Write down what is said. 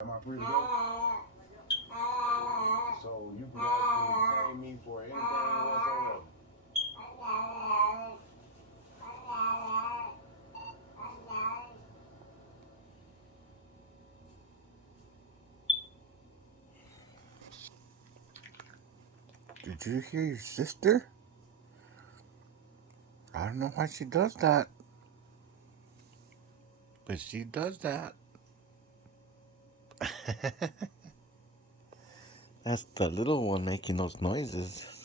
Am I free to go? So you can actually tame me for anything whatsoever. Did you hear your sister? I don't know why she does that, but she does that. That's the little one making those noises.